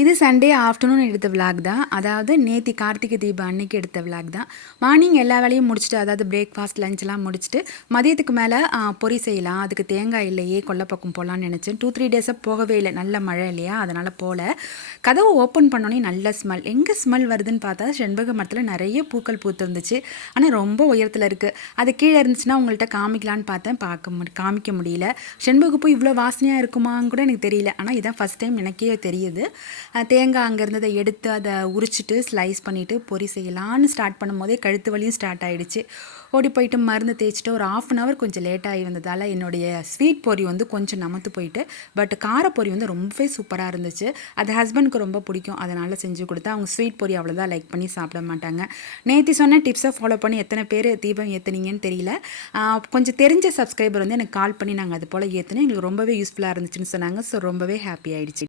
இது Sunday afternoon எடுத்த vlog தான். அதாவது நேத்தி கார்த்திகை தீபம் அன்னைக்கு எடுத்த விளாக் தான். மார்னிங் எல்லா வேலையும் முடிச்சுட்டு, அதாவது பிரேக்ஃபாஸ்ட் லஞ்செலாம் முடிச்சுட்டு மதியத்துக்கு மேலே பொரி செய்யலாம், அதுக்கு தேங்காய் இல்லையே, கொல்லைப்பக்கம் போகலான்னு நினச்சேன். 2-3 டேஸாக போகவே இல்லை, நல்ல மழை இல்லையா, அதனால் போகல. கதவை ஓப்பன் பண்ணோன்னே நல்ல ஸ்மெல். எங்கே ஸ்மெல் வருதுன்னு பார்த்தா செண்பக மரத்தில் நிறைய பூக்கள் பூத்து இருந்துச்சு. ஆனால் ரொம்ப உயரத்தில் இருக்குது. அது கீழே இருந்துச்சுன்னா உங்கள்கிட்ட காமிக்கலான்னு பார்த்தேன், காமிக்க முடியல. செண்பக பூ இவ்வளோ வாசனையாக இருக்குமான்னு கூட எனக்கு தெரியல. ஆனால் இதான் ஃபஸ்ட் டைம் எனக்கே தெரியுது. தேங்காய் அங்கே இருந்ததை எடுத்து அதை உரிச்சிட்டு ஸ்லைஸ் பண்ணிவிட்டு பொரி செய்யலான்னு ஸ்டார்ட் பண்ணும்போதே கழுத்து வலியும் ஸ்டார்ட் ஆகிடுச்சு. ஓடி போயிட்டு மருந்து தேய்ச்சிட்டு ஒரு 1/2 hour கொஞ்சம் லேட்டாகி வந்ததால் என்னுடைய ஸ்வீட் பொரி வந்து கொஞ்சம் நமத்து போயிட்டு, பட் காரப்பொரி வந்து ரொம்பவே சூப்பராக இருந்துச்சு. அது ஹஸ்பண்டுக்கு ரொம்ப பிடிக்கும், அதனால் செஞ்சு கொடுத்தா. அவங்க ஸ்வீட் பொரி அவ்வளோதான் லைக் பண்ணி சாப்பிட மாட்டாங்க. நேற்று சொன்ன டிப்ஸை ஃபாலோ பண்ணி எத்தனை பேர் தீபம் ஏற்றுனீங்கன்னு தெரியல. கொஞ்சம் தெரிஞ்ச சப்ஸ்கிரைபர் வந்து எனக்கு கால் பண்ணி நாங்கள் அது போல் ஏற்றுனேன், எங்களுக்கு ரொம்பவே யூஸ்ஃபுல்லாக இருந்துச்சுன்னு சொன்னாங்க. ஸோ ரொம்பவே ஹாப்பி ஆகிடுச்சு.